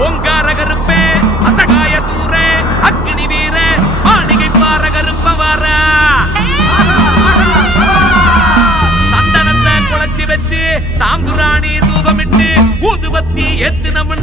ஓங்கார கருப்பே அசகாய சூரே அக்னி வீர மாளிகை பார கருப்ப வார சந்தனத்தை குழச்சி வச்சு சாம்புராணி தூபமிட்டு ஊதுபத்தி ஏத்து நம்ம